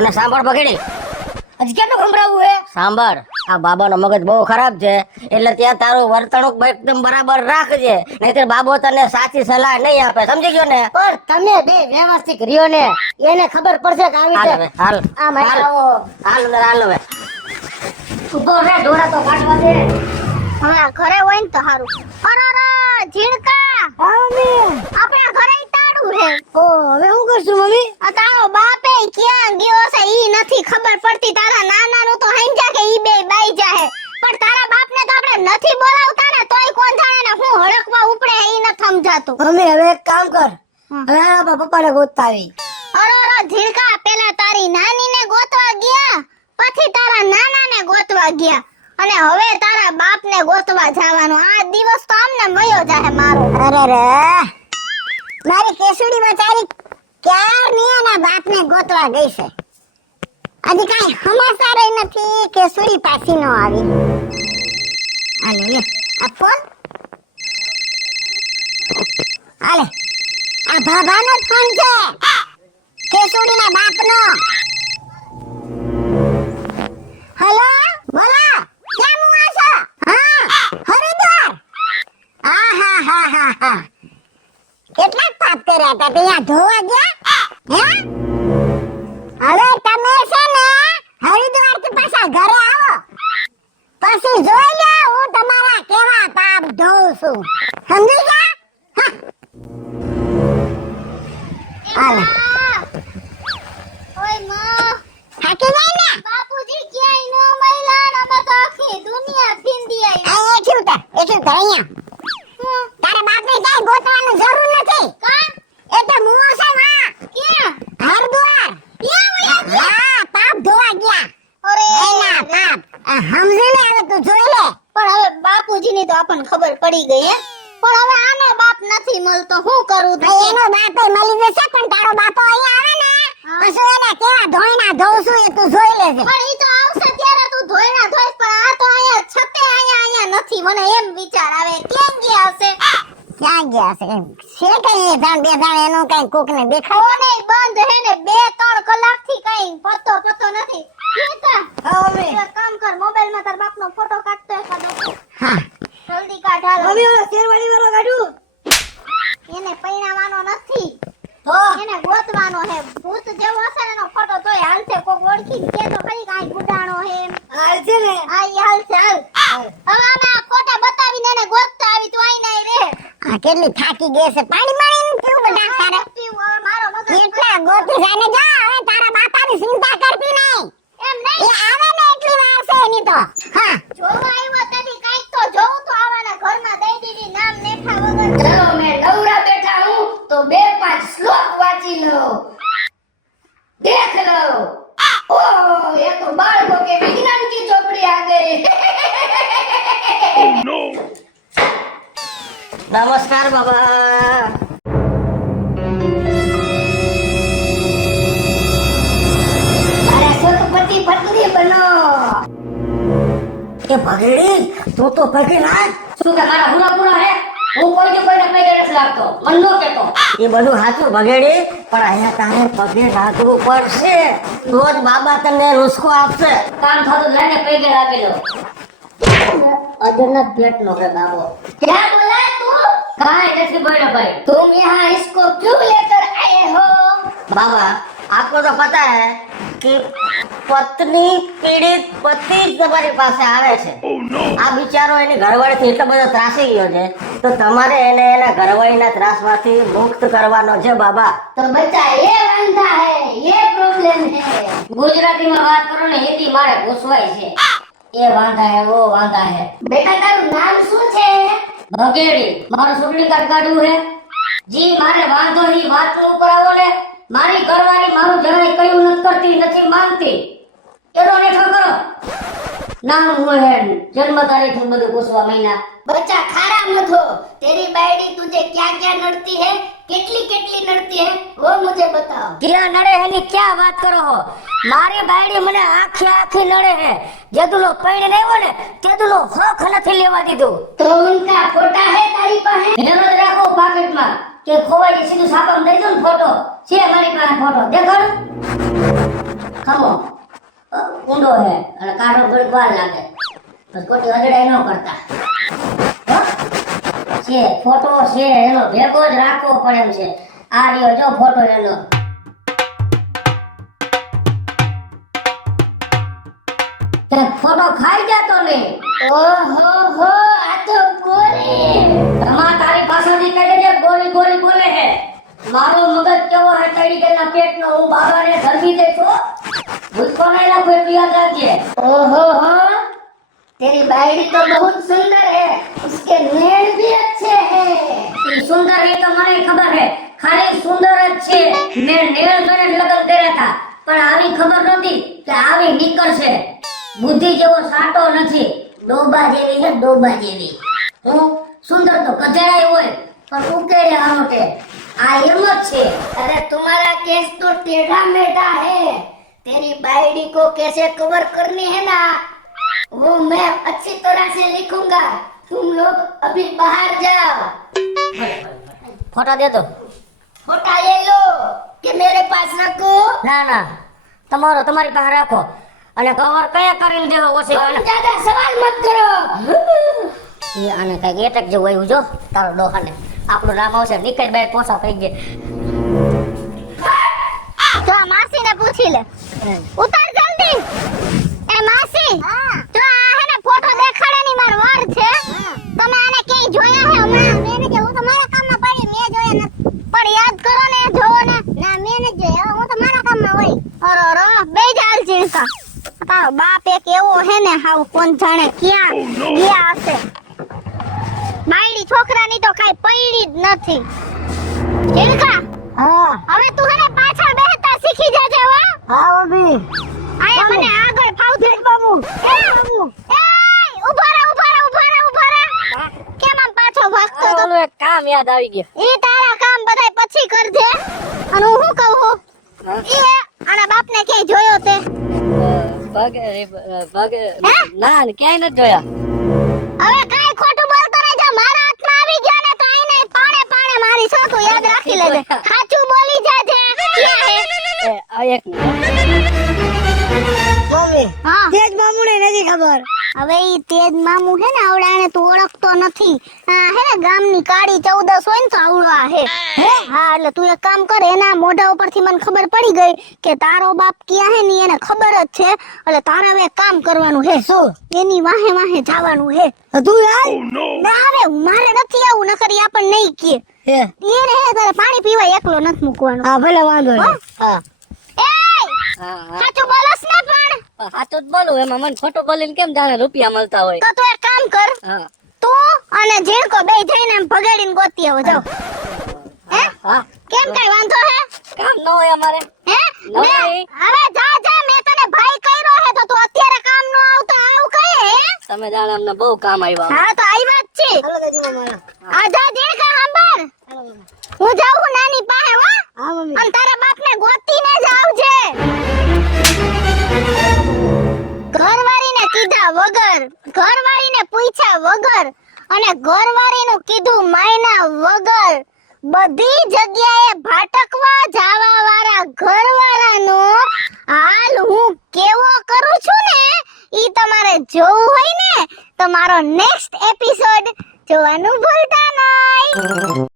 અને સાંભળ બગડી, હજી કેટલું સંભળાવવું હે? સાંભળ, આ બાબાનો મગજ બહુ ખરાબ છે, એટલે ત્યાં તારું વર્તણૂક એકદમ બરાબર રાખજે, નહીતર બાબો તને સાચી સલાહ નહીં આપે, સમજી ગયો ને? પણ તમે બે વ્યવસ્થિત રહ્યો ને, એને ખબર પડશે કે આવી હાલ રીતે હવે, હાલ આમ હાલ આવો. હાલ અંદર હાલ હવે. ઉભો રે, ઢોરા તો કાઢવા દે. હા ઘરે હોય ને તો સારું. અરે ઝીણકા, આપણા ઘરે તાળું હે. ઓ હવે હું કરશું મમ્મી? આ તારો બાપે ક્યાં ગયો છે ઈ નથી ખબર પડતી. તારા નાનાનું તો હંજા કે ઈ બે બાઈ જાહે, પણ તારા બાપને તો આપણે નથી બોલાવતા ને તોય કોણ જાણે ને હું હડકવા ઉપડે ઈ ન સમજાતું. મમ્મી હવે એક કામ કર, હવે આ પપ્પાને ગોતતા આવી. અરે ઝીણકા, પેલા તારી નાનીને ગોતવા ગયા, પછી તારા નાનાને ગોતવા ગયા, અને હવે તારા બાપને ગોતવા જવાનું. આ દિવસ તો આમને મયો જાહે મારો. અરે રે, મારી કેસુડી બચારી ક્યારની એના બાપને ગોતવા ગઈ છે. હજી કાંઈ સમાચાર નથી, કેસુડી પાછી ન આવી. હાલે લે આ ફોન, હાલે આ ભાભાનો ફોન છે, કેસુડીના બાપનો. હેલો, બોલો, ક્યાં મુઆ છો? હા, હરિદ્વાર. હા. કેટલાક પાપ કર્યા હતા ત્યાં ધોવા ગયા? હે, હવે તમે છે ને હરિદ્વાર થી પાછા ઘરે આવો, પછી જોઈ લો હું તમારા કેવા પાપ ધોઉં છું, સમજી ગયા? હાલે ઓય માં, થાકી જાય ને? બાપુજી ક્યાંય ન મળ્યા ને અમે તો આખી દુનિયા ફીંદી આવી. આ એથી ઉતર અહીંયા. તારા બાપને ક્યાંય ગોતવાની જરૂર નથી. કા એ તો મુઓ છે માં, ક્યાં હરિદ્વાર. હા, પાપ ધોવા ગયા. અરે એના પાપ સમજી લે, હવે તું જોઈ લે. પણ હવે બાપુજીની તો આપણને ખબર પડી ગઈ હે, પણ હવે આનો બાપ નથી મળતો, શું કરું તું? ભાઈ એનો બાપ મળી જશે, પણ તારો બાપો અહીંયા આવે ને પછી એને કેવા ધોઈના ધોઉં છું એ તું જોઈ લેજે. પણ ઈ તો આવશે ત્યારે તું ધોઈના ધોઈશ, પણ આ તો અહીંયા છતે અહીંયા નથી. મને એમ વિચાર આવે કેમ ગયા હશે? ક્યાં ગયા છે છે કઈ જાણ બે જાણ એનું કઈ કોક ને દેખાય? ફોને બંધ હે ને 2-3 કલાકથી કઈ પતો નથી. ઈતા, હા મમ્મી. એક કામ કર, મોબાઈલમાં તાર બાપનો ફોટો કાઢતો એકાદો. હા, જલ્દી કાઢ હાલો. મમ્મી ઓલો શેરવાળી વાળો કાઢું? એને પૈણાવાનો નથી, તો એને ગોતવાનો હે. ભૂત જેવો હશે ને એનો ફોટો તોય હાલશે. કોક ઓળખી કે તો કઈ કાંઈ ગુડાણો હે એમ. હાલ છે ને? આ ઈ હાલશે, હાલ. હવે અમે આ ફોટા બતાવીને એને ગોતતા આવી, તું આઈ નાઈ રે. આ કેટલી થાકી ગઈ છે, પાણી પાણી પીવું બધા તારે. પીવું, હવે મારો મગજ એટલા ગોતી જાને જા, હવે તારા બાપાની ચિંતા કરતી નહીં. એમ એ નહીં. આવે ને એટલી વાર છે એની તો. હા, જોવા આવ્યો તેથી કાંઈક તો જોઉં તો આવાના ઘરમાં દઈ દીધી નામ નેઠા વગર. ચલો મેં નવરા બેઠા હું તો 2-5 શ્લોક વાંચી લો, देख लो। ओह ये तो बालकों के विज्ञान की चौपड़ी आ गई। નમસ્કાર બાબા. મારા સુખપતિ પત્ની બનો। એ ભગેડી, તું તો ભગી ના. શું કે મારા હુરા હે? હું કોઈને પૈકે નથી લાગતો, મન નો કેતો। એ બધું સાચું ભગેડી, પણ અહીંયા તારે પગે લાગવું પડશે, રોજ બાબા તને રુસ્કો આપશે. કામ થતું લઈને પૈકે લાગી લો। અજનક પેટ નો રે બાબો. क्या बोला तू? कहाँ है जैसे बोला भाई? तुम यहाँ इसको क्यों लेकर आए हो? बाबा आपको तो पता है कि पत्नी पीड़ित पति જ તમારી પાસે આવે છે। આ બિચારો એની ઘરવાળીથી એટલો બધો ત્રાસી ગયો છે, તો તમારે એને એના ઘરવાળીના ત્રાસમાંથી મુક્ત કરવાનો છે બાબા। तो बच्चा ये वांधा है, ये प्रॉब्लम है। गुजराती में बात करो ने हिंदी मारे घुसवाय छे। ये वांधा है, वो वांधा है। बेटा तारू नाम શું છે? ભગેડી। મારો સુગડી કાર્ડ કાઢવું હે? જી મારે વાંધો ની વાત ઉપર આવો ને। મારી ઘરવાળી મારું જરાય કયું નથી કરતી, નથી માનતી। એનો નેઠો કરો। नाम हुए है, जन्म तारीख બધું પૂછવા મહિના। बच्चा खारा मत हो। तेरी बायडी तुझे क्या क्या नड़ती है, कितली कितली नड़ती है, वो मुझे बताओ। क्या नड़े है नी क्या बात करो हो? मारी बायडी मने आखी आखी नड़े है। जेदुलो पैण नहीं हो ने तेदुलो होख નથી લેવા દીધું। तो उनका फोटा है तारी पाहे? એનો જ રાખો પાકેટમાં કે ખોવાઈ સીધું છાપામાં દઈ દો ને ફોટો છે મારી પાસે, ફોટો દેખાડો। ખમો ઊંડો હે અને કાઢો ઘડીક વાર લાગે બસ ખોટી અજડાઈ ન કરતા હો? છે ફોટો છે એનો ભેગો જ રાખવો પડે એમ છે આ રહ્યો જો ફોટો એનો તે ફોટો ખાઈ જતો ને ઓહો હો આ તો ગોરી તમાર તારી પાસેથી કહી દેજે ગોરી ગોરી બોલે હે મારો મગજ કેવો હે ચડી ગયેલા પેટનો હું બાબાને ધરમી દે છો ભૂલકો નહીં રાખો એટલું યાદ રાખજે ओहो हो तेरी बायडी तो बहुत सुंदर है उसके नैन भी अच्छे हैं ઈ સુંદર એ તો મને ખબર હે ખાલી સુંદર જ છે મેં નેળ જોઈને લગ્ન કર્યા હતા પણ આવી ખબર નહોતી કે આવી નીકળશે બુદ્ધિ જેવો સાટો નથી ડોબા જેવી છે ડોબા જેવી હું સુંદર તો કચડાઈ હોય પણ ઉકેડે આમોટે આ એમ જ છે अरे तुम्हारा केस तो टेढ़ा मेढ़ा है तेरी बायडी को कैसे कवर करनी है ना वो मैं अच्छी तरह से लिखूंगा तुम लोग अभी बाहर जाओ ફોટા દે તો फोटा ले लो कि मेरे पास रखो ના ના તમારો તમારી પાસે રાખો અને કવર કયા કરીને દેવો ઓછી तुम ज्यादा सवाल मत करो એ આને કઈક એટક જેવું આવ્યું જો તારો ડોહાને આપણું નામ આવશે નીકળ બેટ પોસા થઈ ગયે તો માસીને પૂછી લે ઉતાર જલ્દી એ માસી તો આ હે ને ફોટો દેખાડે ની માર વર છે તમે આને ક્યાંય જોયા હે હમણાં મેં કે હું તો મારા કામમાં પડી મેં જોયા નથી પણ યાદ કરો ને જોવો ને ના મેં નથી જોયા હું તો મારા કામમાં હોય અરે બે જાલ ચીણકા તારો બાપ એક એવો હે ને હાવ કોણ જાણે ક્યાં ગયા હશે બાયડી છોકરાની તો કાઈ પૈડી જ નથી ચીણકા હા હવે તું હે ને પાછળ બેહતા શીખી જજે હો હા મમ્મી આય મને આગળ ફાવતું બાબુ એ ઉભા રહે કેમ આમ પાછો ભાગતો તો ઓલું એક કામ યાદ આવી ગયું ઈ તારા કામ બધાય પછી કરજે અને હું શું કહું એ આના બાપને ક્યાંય જોયો તે ના ક્યાંય નથી જોયા હવે કાઈ ખોટું બોલતો નહીં જો મારા હાથમાં આવી ગયો ને તો આઈને પાણે પાણે મારી છો તું યાદ રાખી લેજે સાચું બોલી જાજે ક્યાં હે એક મમ્મી હા તેજ મામુને નથી ખબર હવે ઈ તેજ મામુ હે ને આવડાને તું ઓળખતો નથી આ હે ને ગામની કાળી 14 હોય ને તો આવડા હે હા એટલે તું એક કામ કર એના મોઢા ઉપરથી મને ખબર પડી ગઈ કે તારો બાપ ક્યાં હે ની એને ખબર જ છે એટલે તારે હવે એક કામ કરવાનું હે શું એની વાહે વાહે જવાનું હે તું યાર ના હવે મારે નથી આવું નકર ઈ આપણને નહીં કે હે એને હે તારે પાણી પીવા એકલો નથી મૂકવાનો હા ભલે વાંધો નહીં હા એય સાચું બોલસ ને પણ સાચું જ બોલું એમાં મને ખોટું બોલીને કેમ જાણે રૂપિયા મળતા હોય તો તું એક કામ કર હા તું અને ઝીણકો બે જઈને એમ ભગાડીને ગોતી આવો જાઓ હે હા કેમ કઈ વાંધો હે કામ ન હોય અમારે હે નહીં. હવે જા જા મેં તને ભાઈ કર્યો હે તો તું અત્યારે કામ નો આવતો આવું કહે હે તમે જાણે અમને બહુ કામ આવ્યા હા તો આવ્યા જ છે હાલો દાદી મામા આ જા ઝીણકા સાંભળ હું જાઉં નાની પાસે હો હા મમ્મી અને તારા બાપને ગોતીને જ આવજે ઘરવાળીને કીધા વગર ઘરવાળીને પૂછ્યા વગર અને ઘરવાળીનું કીધું માયના વગર બધી જગ્યાએ ભાટકવા જાવા વાળા ઘરવાળાનો હાલ હું કેવો કરું છું ને ઈ તમારે જોવું હોય ને તો મારો નેક્સ્ટ એપિસોડ જોવાનું ભૂલતા નહીં.